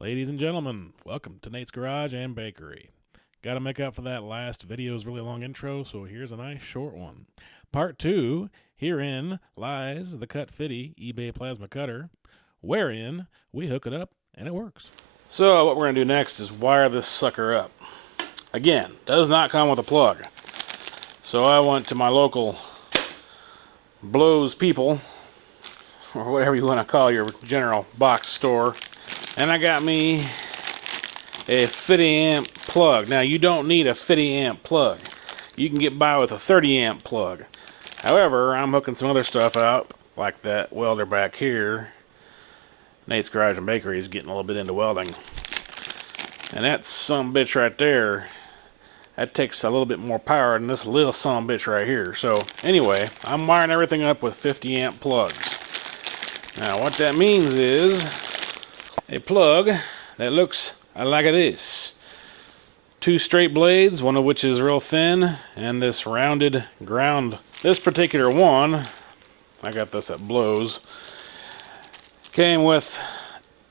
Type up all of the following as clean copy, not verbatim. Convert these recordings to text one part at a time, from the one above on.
Ladies and gentlemen, welcome to Nate's Garage and Bakery. Gotta make up for that last video's really long intro, so here's a nice short one. Part 2, herein lies the Cut50 eBay plasma cutter, wherein we hook it up and it works. So what we're gonna do next is wire this sucker up. Again, does not come with a plug. So I went to my local Blows People, or whatever you want to call your general box store, and I got me a 50 amp plug. Now you don't need a 50 amp plug. You can get by with a 30 amp plug. However, I'm hooking some other stuff out, like that welder back here. Nate's Garage and Bakery is getting a little bit into welding. And that sumbitch right there, that takes a little bit more power than this little sumbitch right here. So anyway, I'm wiring everything up with 50 amp plugs. Now what that means is a plug that looks like this. Two straight blades, one of which is real thin, and this rounded ground. This particular one, I got this at Blows, came with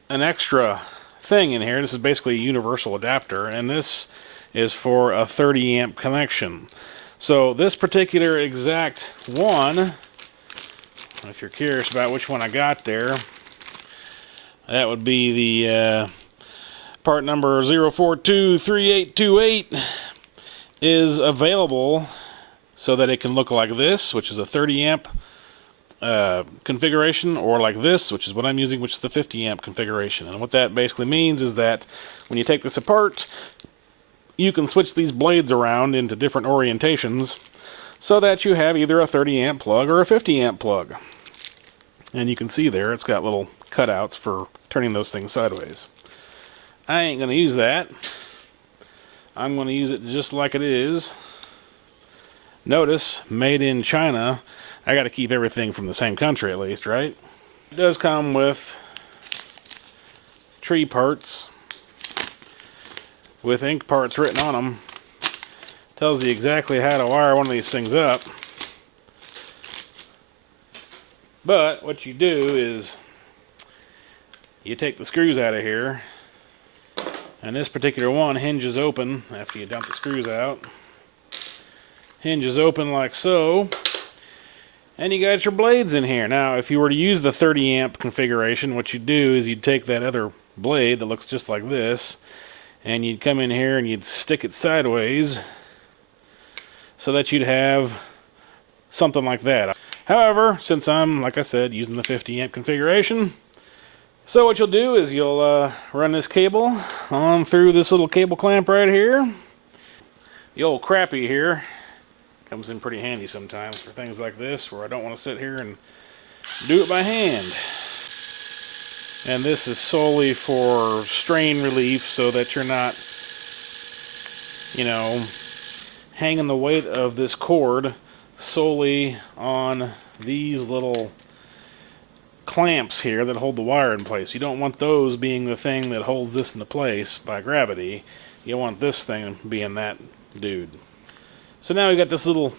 an extra thing in here. This is basically a universal adapter, and this is for a 30 amp connection. So this particular exact one, if you're curious about which one I got there, that would be the part number 0423828 is available so that it can look like this, which is a 30 amp configuration, or like this, which is what I'm using, which is the 50 amp configuration. And what that basically means is that when you take this apart, you can switch these blades around into different orientations so that you have either a 30 amp plug or a 50 amp plug. And you can see there it's got little cutouts for turning those things sideways. I ain't going to use that. I'm going to use it just like it is. Notice, made in China. I got to keep everything from the same country at least, right? It does come with tree parts with ink parts written on them. Tells you exactly how to wire one of these things up. But what you do is you take the screws out of here, and this particular one hinges open after you dump the screws out. Hinges open like so, and you got your blades in here. Now if you were to use the 30 amp configuration, what you'd do is you'd take that other blade that looks just like this, and you'd come in here and you'd stick it sideways so that you'd have something like that. However, since I'm, like I said, using the 50 amp configuration, so what you'll do is you'll run this cable on through this little cable clamp right here. The old crappie here comes in pretty handy sometimes for things like this where I don't want to sit here and do it by hand. And this is solely for strain relief so that you're not, you know, hanging the weight of this cord solely on these little clamps here that hold the wire in place. You don't want those being the thing that holds this into place by gravity. You want this thing being that dude. So now we got this little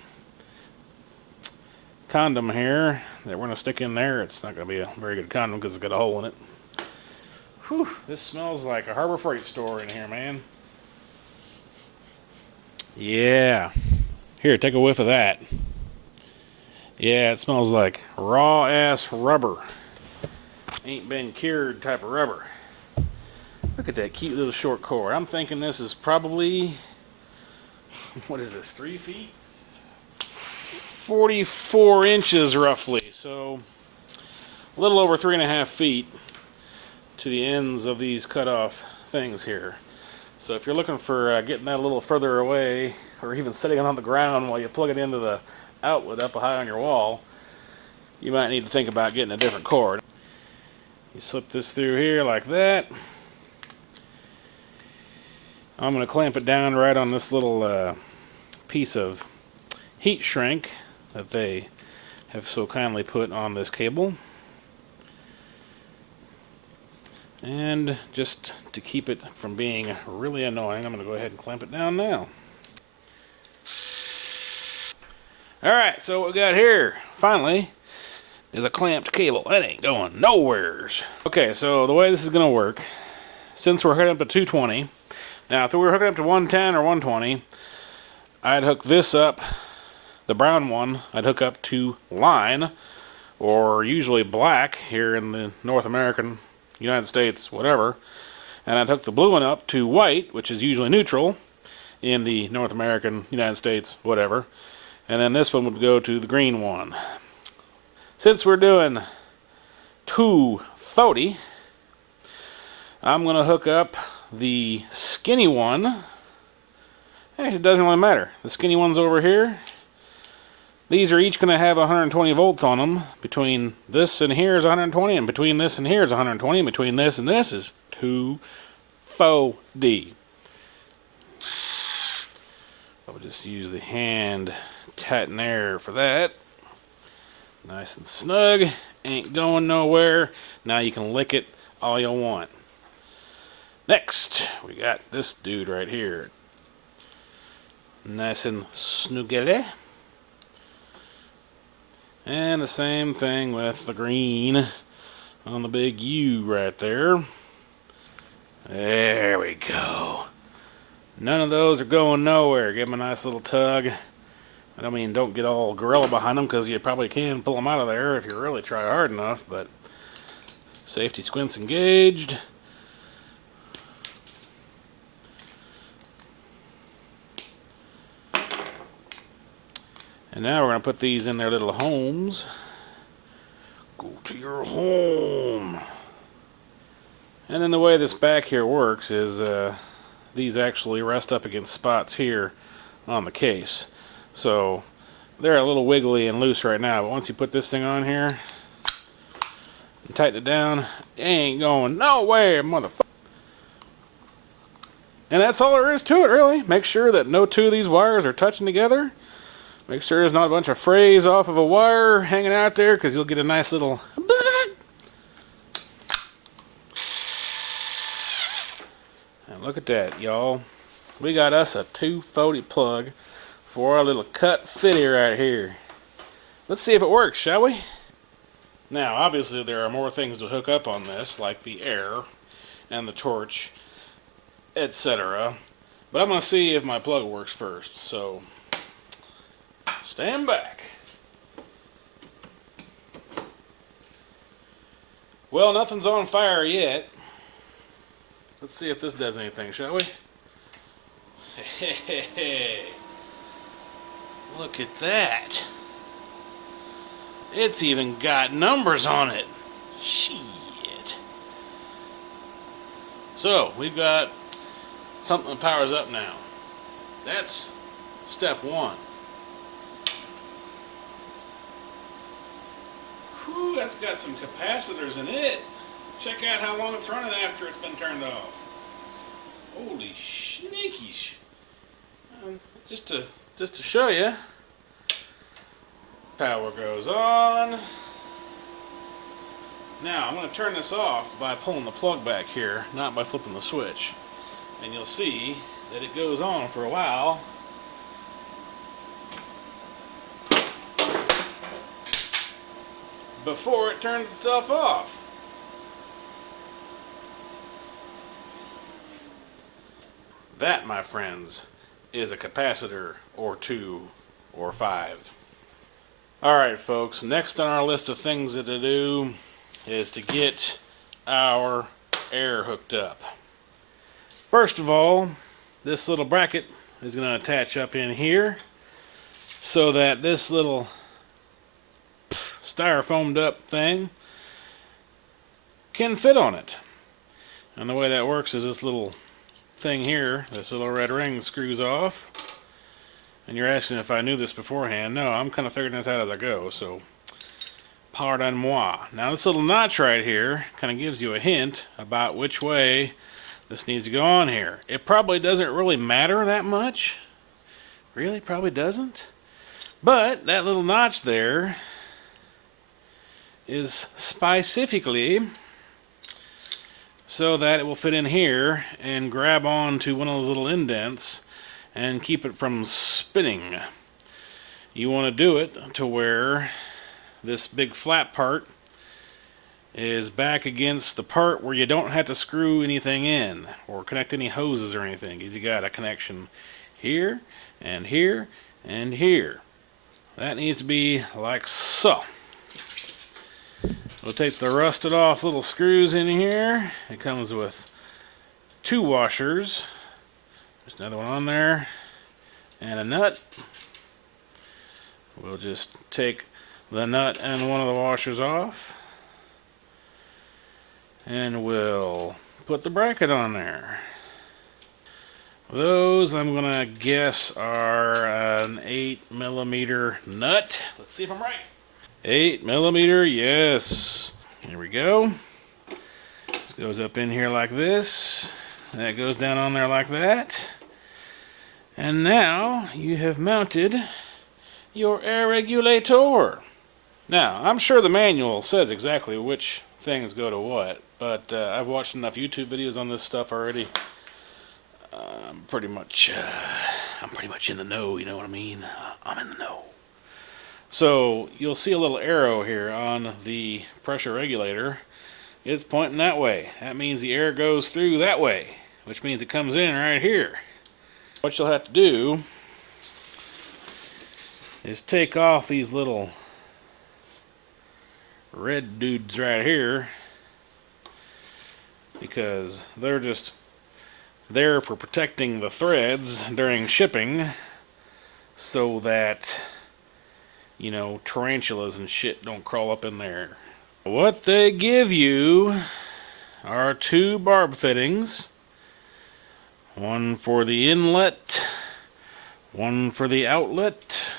condom here that we're going to stick in there. It's not going to be a very good condom because it's got a hole in it. Whew, this smells like a Horror Fright store in here, man. Yeah. Here, take a whiff of that. Yeah, it smells like raw-ass rubber. Ain't been cured type of rubber. Look at that cute little short cord. I'm thinking this is probably, what is this, 3 feet? 44 inches roughly. So a little over 3.5 feet to the ends of these cut-off things here. So if you're looking for getting that a little further away, or even setting it on the ground while you plug it into the outlet up high on your wall, you might need to think about getting a different cord. You slip this through here like that. I'm going to clamp it down right on this little piece of heat shrink that they have so kindly put on this cable. And just to keep it from being really annoying, I'm going to go ahead and clamp it down now. Alright, so what we got here, finally, is a clamped cable. That ain't going nowheres. Okay, so the way this is going to work, since we're hooking up to 220, now if we were hooking up to 110 or 120, I'd hook this up, the brown one, I'd hook up to line, or usually black here in the North American, United States, whatever. And I'd hook the blue one up to white, which is usually neutral in the North American, United States, whatever. And then this one would go to the green one. Since we're doing 240, I'm going to hook up the skinny one. Hey, it doesn't really matter. The skinny one's over here. These are each going to have 120 volts on them. Between this and here is 120, and between this and here is 120, and between this and this is 240. I'll just use the hand tightener for that. Nice and snug. Ain't going nowhere. Now you can lick it all you want. Next, we got this dude right here. Nice and snuggly. And the same thing with the green on the big U right there. There we go. None of those are going nowhere. Give them a nice little tug. I mean, don't get all gorilla behind them, because you probably can pull them out of there if you really try hard enough, but safety squints engaged. And now we're going to put these in their little homes. Go to your home. And then the way this back here works is these actually rest up against spots here on the case. So they're a little wiggly and loose right now, but once you put this thing on here and tighten it down, it ain't going nowhere, motherfucker. And that's all there is to it, really. Make sure that no two of these wires are touching together. Make sure there's not a bunch of frays off of a wire hanging out there, because you'll get a nice little and look at that, y'all. We got us a 240 plug for our little Cut50 right here. Let's see if it works, shall we? Now, obviously, there are more things to hook up on this, like the air and the torch, etc. But I'm going to see if my plug works first, so stand back. Well, nothing's on fire yet. Let's see if this does anything, shall we? Hey, look at that. It's even got numbers on it. Shit. So, we've got something that powers up now. That's step one. Whew, that's got some capacitors in it. Check out how long it's running after it's been turned off. Holy shnikes. Just to show you, power goes on. Now I'm going to turn this off by pulling the plug back here, not by flipping the switch. And you'll see that it goes on for a while. Before it turns itself off. That, my friends, is a capacitor or 2 or 5. Alright folks, next on our list of things to do is to get our air hooked up. First of all, this little bracket is going to attach up in here so that this little styrofoamed up thing can fit on it. And the way that works is this little thing here, this little red ring, screws off. And you're asking if I knew this beforehand. No, I'm kind of figuring this out as I go, so pardon moi. Now this little notch right here kind of gives you a hint about which way this needs to go on here. It probably doesn't really matter that much. Really, probably doesn't. But that little notch there is specifically so that it will fit in here and grab on to one of those little indents and keep it from spinning. You want to do it to where this big flat part is back against the part where you don't have to screw anything in or connect any hoses or anything. You got a connection here and here and here. That needs to be like so. We'll take the rusted off little screws in here. It comes with 2 washers. There's another one on there and a nut. We'll just take the nut and one of the washers off, and we'll put the bracket on there. Those, I'm gonna guess, are an 8mm nut. Let's see if I'm right. 8mm, yes. Here we go. This goes up in here like this. That goes down on there like that. And now you have mounted your air regulator. Now, I'm sure the manual says exactly which things go to what, but I've watched enough YouTube videos on this stuff already. I'm pretty much in the know, you know what I mean? I'm in the know. So, you'll see a little arrow here on the pressure regulator. It's pointing that way. That means the air goes through that way, which means it comes in right here. What you'll have to do is take off these little red dudes right here, because they're just there for protecting the threads during shipping, so that, you know, tarantulas and shit don't crawl up in there. What they give you are 2 barb fittings, one for the inlet, one for the outlet,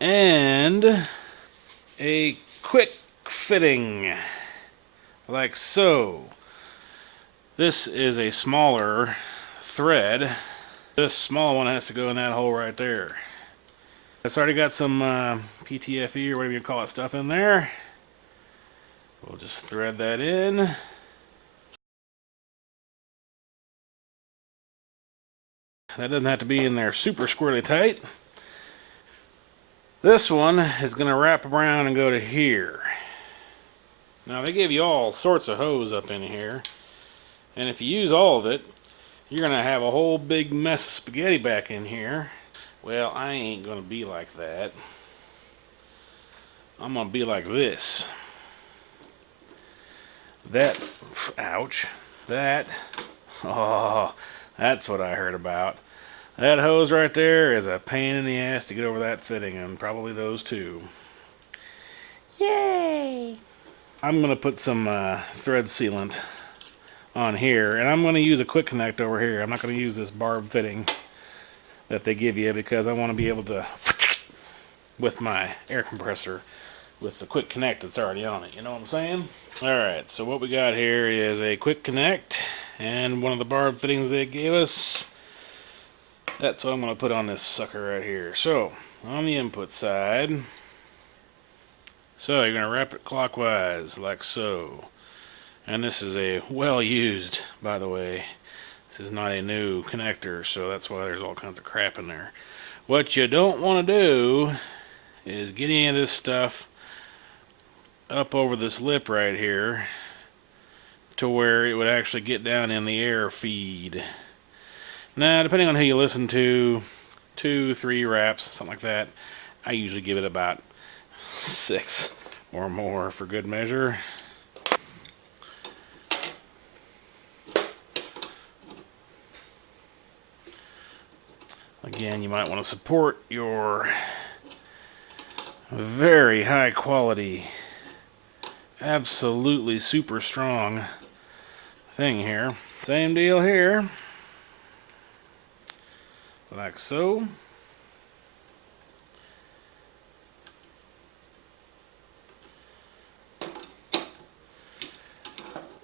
and a quick fitting like so. This is a smaller thread. This small one has to go in that hole right there. It's already got some PTFE or whatever you call it stuff in there. We'll just thread that in. That doesn't have to be in there super squirrely tight. This one is going to wrap around and go to here. Now they give you all sorts of hose up in here, and if you use all of it, you're going to have a whole big mess of spaghetti back in here. Well, I ain't going to be like that. I'm going to be like this. That, ouch, that, oh, that's what I heard about. That hose right there is a pain in the ass to get over that fitting, and probably those too. Yay! I'm going to put some thread sealant on here, and I'm going to use a quick connect over here. I'm not going to use this barb fitting that they give you, because I want to be able to, with my air compressor, with the quick connect that's already on it. You know what I'm saying? Alright, so what we got here is a quick connect and one of the barb fittings they gave us. That's what I'm going to put on this sucker right here. So, on the input side, so you're going to wrap it clockwise, like so. And this is a well-used, by the way. This is not a new connector, so that's why there's all kinds of crap in there. What you don't want to do is get any of this stuff up over this lip right here to where it would actually get down in the air feed. Now, depending on who you listen to, 2, 3 wraps, something like that. I usually give it about 6 or more for good measure. Again, you might want to support your very high quality, absolutely super strong thing here. Same deal here. Like so.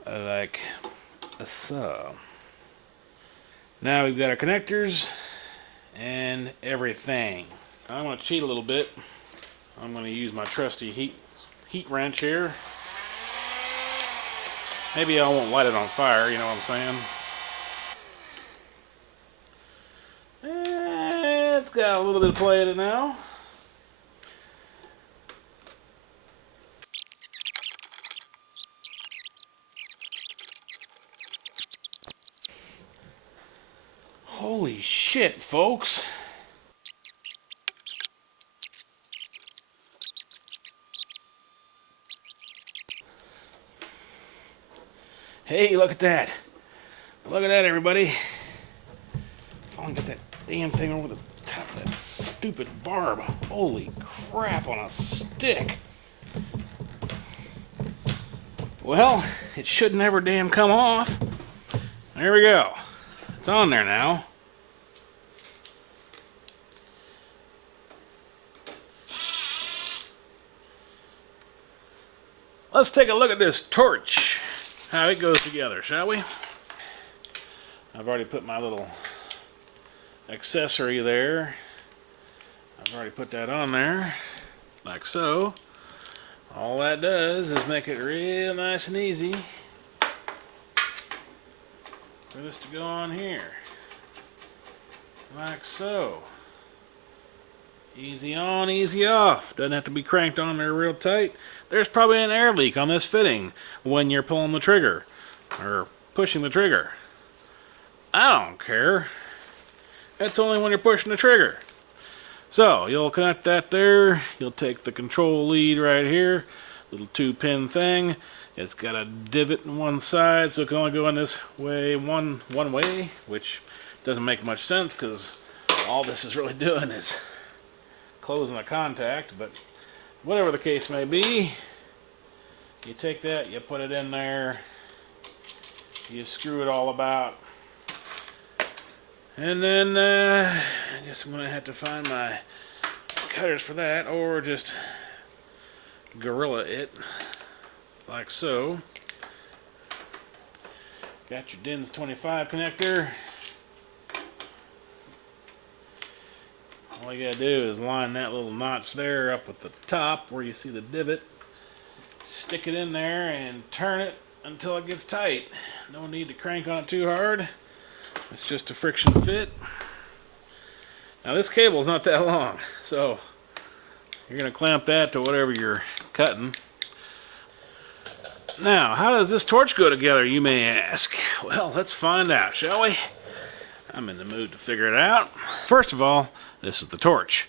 Like so. Now we've got our connectors and everything. I'm going to cheat a little bit. I'm going to use my trusty heat wrench here. Maybe I won't light it on fire, you know what I'm saying? It's got a little bit of play in it now. shit, folks. Hey, look at that. Look at that, everybody. If I can get that damn thing over the top of that stupid barb. Holy crap on a stick. Well, it should never damn come off. There we go. It's on there now. Let's take a look at this torch. How it goes together, shall we? I've already put my little accessory there. I've already put that on there, like so. All that does is make it real nice and easy for this to go on here, like so. Easy on, easy off. Doesn't have to be cranked on there real tight. There's probably an air leak on this fitting when you're pulling the trigger or pushing the trigger. I don't care. It's only when you're pushing the trigger. So you'll connect that there. You'll take the control lead right here, little 2-pin thing. It's got a divot in one side, so it can only go in this way, one way, which doesn't make much sense because all this is really doing is closing the contact. But whatever the case may be, you take that, you put it in there, you screw it all about, and then I guess I'm going to have to find my cutters for that, or just gorilla it, like so. Got your DINS 25 connector. All you gotta do is line that little notch there up with the top where you see the divot. Stick it in there and turn it until it gets tight. No need to crank on it too hard. It's just a friction fit. Now this cable is not that long, so you're gonna clamp that to whatever you're cutting. Now, how does this torch go together, you may ask? Well, let's find out, shall we? I'm in the mood to figure it out. First of all, this is the torch.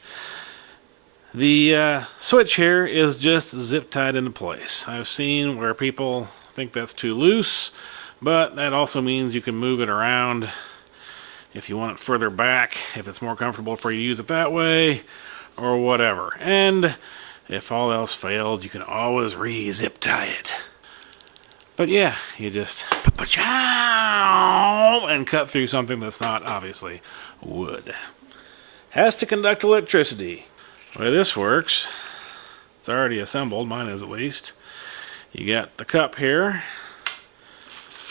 The switch here is just zip tied into place. I've seen where people think that's too loose, but that also means you can move it around if you want it further back, if it's more comfortable for you to use it that way, or whatever. And if all else fails, you can always re-zip tie it. But yeah, you just and cut through something that's not obviously wood. Has to conduct electricity. The way this works, it's already assembled, mine is at least. You got the cup here.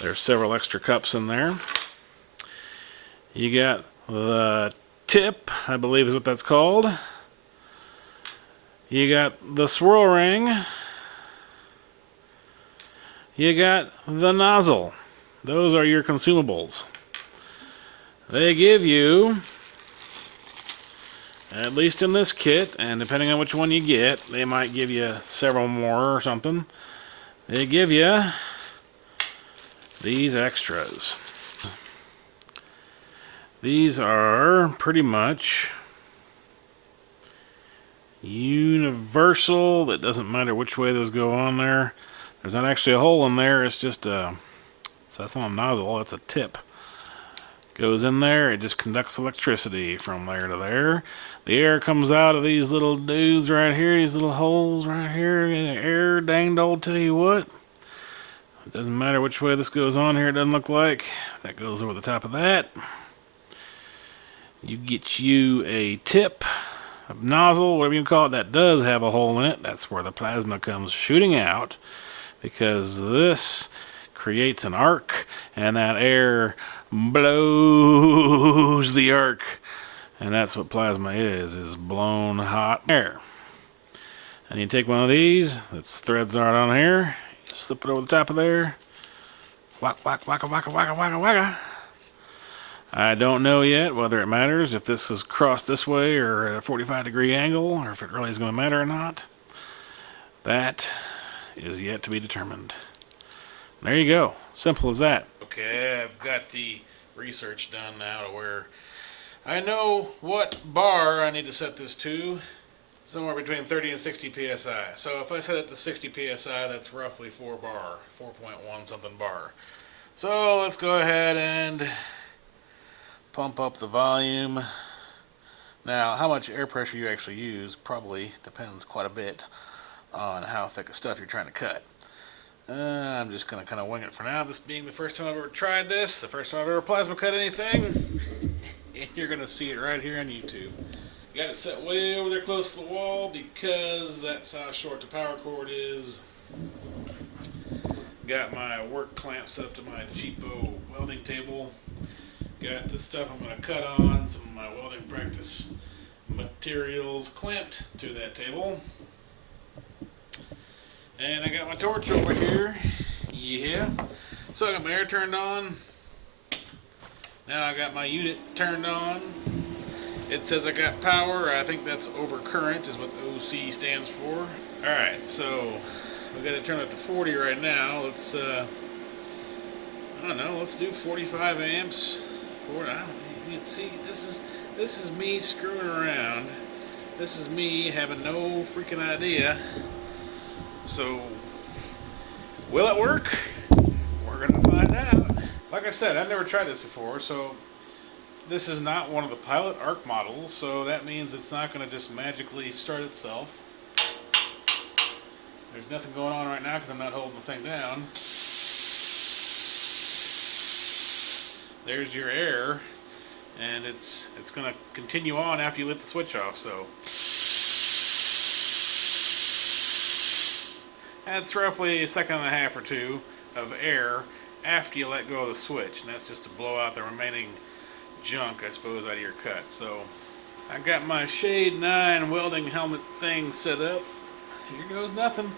There's several extra cups in there. You got the tip, I believe is what that's called. You got the swirl ring. You got the nozzle. Those are your consumables. They give you, at least in this kit, and depending on which one you get, they might give you several more or something. They give you these extras. These are pretty much universal. It doesn't matter which way those go on there. There's not actually a hole in there. It's just a, so that's not a nozzle, it's a tip. Goes in there, it just conducts electricity from there to there. The air comes out of these little dudes right here, these little holes right here, and the air, danged old tell you what. It doesn't matter which way this goes on here, it doesn't look like. That goes over the top of that. You get you a tip, a nozzle, whatever you call it, that does have a hole in it. That's where the plasma comes shooting out, because this creates an arc, and that air blows the arc, and that's what plasma is blown hot air. And you take one of these, that's threads right on here, you slip it over the top of there, whack, whack, whack, whack, whack, whack, whack. I don't know yet whether it matters if this is crossed this way or at a 45-degree angle, or if it really is going to matter or not. That is yet to be determined. There you go. Simple as that. Okay, I've got the research done now to where I know what bar I need to set this to. Somewhere between 30 and 60 psi. So if I set it to 60 psi, that's roughly 4 bar, 4.1 something bar. So let's go ahead and pump up the volume. Now, how much air pressure you actually use probably depends quite a bit on how thick of stuff you're trying to cut. I'm just going to kind of wing it for now. This being the first time I've ever tried this, the first time I've ever plasma cut anything, and you're going to see it right here on YouTube. Got it set way over there close to the wall because that's how short the power cord is. Got my work clamp set up to my cheapo welding table. Got the stuff I'm going to cut on, some of my welding practice materials clamped to that table. And I got my torch over here. Yeah. So I got my air turned on. Now I got my unit turned on. It says I got power. I think that's overcurrent is what OC stands for. Alright, so we got to turn it to 40 right now. Let's, I don't know, let's do 45 amps. 40, you can see, this is me screwing around. This is me having no freaking idea. So, will it work? We're going to find out. Like I said, I've never tried this before, so this is not one of the pilot arc models, so that means it's not going to just magically start itself. There's nothing going on right now because I'm not holding the thing down. There's your air, and it's going to continue on after you lift the switch off, so that's roughly a second and a half or two of air after you let go of the switch, and that's just to blow out the remaining junk, I suppose, out of your cut. So I got my Shade 9 welding helmet thing set up. Here goes nothing.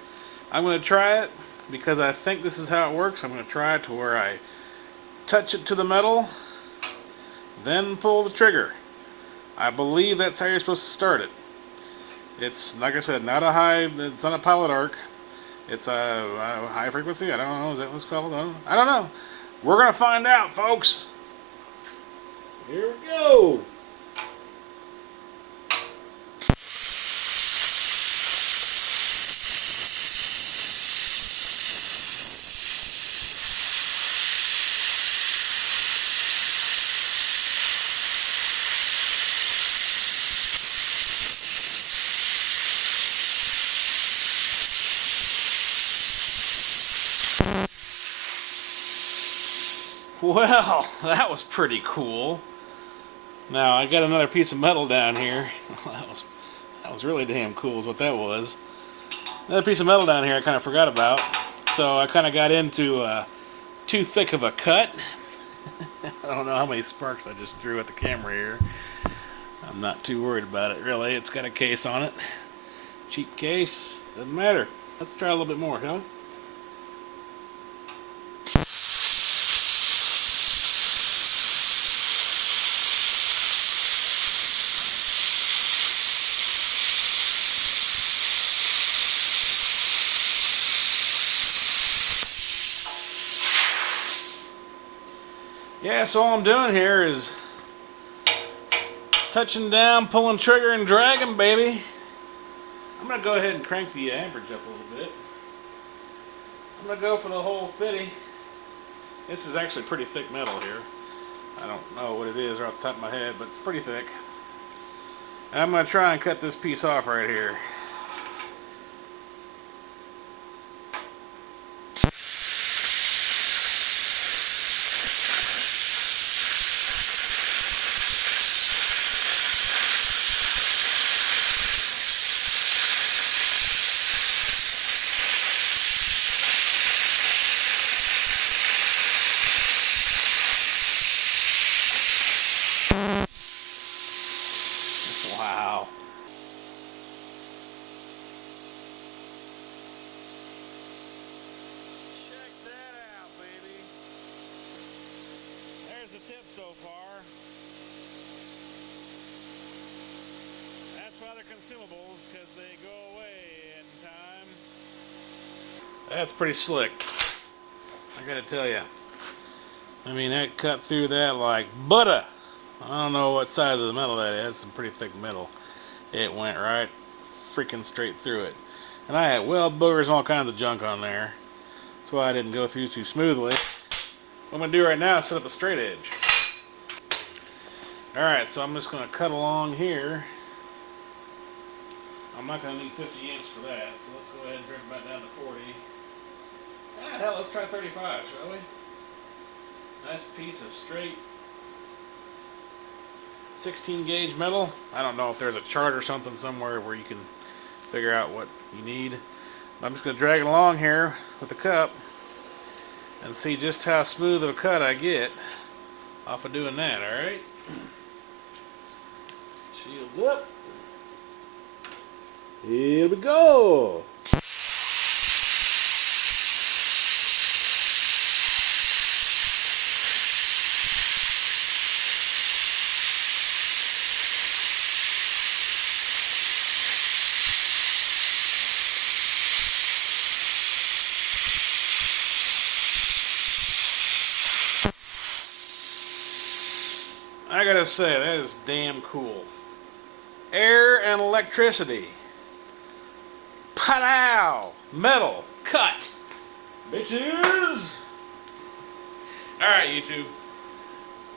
I'm going to try it because I think this is how it works. I'm going to try it to where I touch it to the metal, then pull the trigger. I believe that's how you're supposed to start it. It's, like I said, it's not a pilot arc. It's a high frequency. I don't know. Is that what it's called? I don't know. We're going to find out, folks. Here we go. Well, that was pretty cool. Now, I got another piece of metal down here. that was really damn cool is what that was. Another piece of metal down here I kind of forgot about. So I kind of got into too thick of a cut. I don't know how many sparks I just threw at the camera here. I'm not too worried about it, really. It's got a case on it. Cheap case. Doesn't matter. Let's try a little bit more, huh? Yeah, so all I'm doing here is touching down, pulling trigger, and dragging, baby. I'm going to go ahead and crank the amperage up a little bit. I'm going to go for the whole 50. This is actually pretty thick metal here. I don't know what it is right off the top of my head, but it's pretty thick. And I'm going to try and cut this piece off right here. Wow. Check that out, baby. There's the tip so far. That's why they're consumables, because they go away in time. That's pretty slick, I gotta tell you. I mean, that cut through that like butter. I don't know what size of the metal that is. It's some pretty thick metal. It went right freaking straight through it. And I had weld boogers and all kinds of junk on there. That's why I didn't go through too smoothly. What I'm going to do right now is set up a straight edge. Alright, so I'm just going to cut along here. I'm not going to need 50 inches for that, so let's go ahead and drop it back down to 40. Ah, hell, let's try 35, shall we? Nice piece of straight 16 gauge metal. I don't know if there's a chart or something somewhere where you can figure out what you need. I'm just going to drag it along here with the cup and see just how smooth of a cut I get off of doing that, alright? Shields up. Here we go. I gotta say, that is damn cool. Air and electricity. Pow! Metal. Cut. Bitches! Alright, YouTube.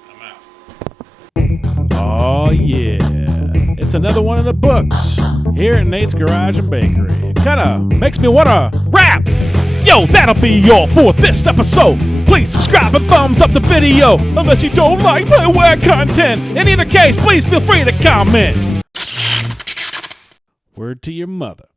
I'm out. Oh, yeah. It's another one of the books here at Nate's Garage and Bakery. It kinda makes me wanna rap! Yo, that'll be all for this episode. Please subscribe and thumbs up the video unless you don't like my web content. In either case, please feel free to comment. Word to your mother.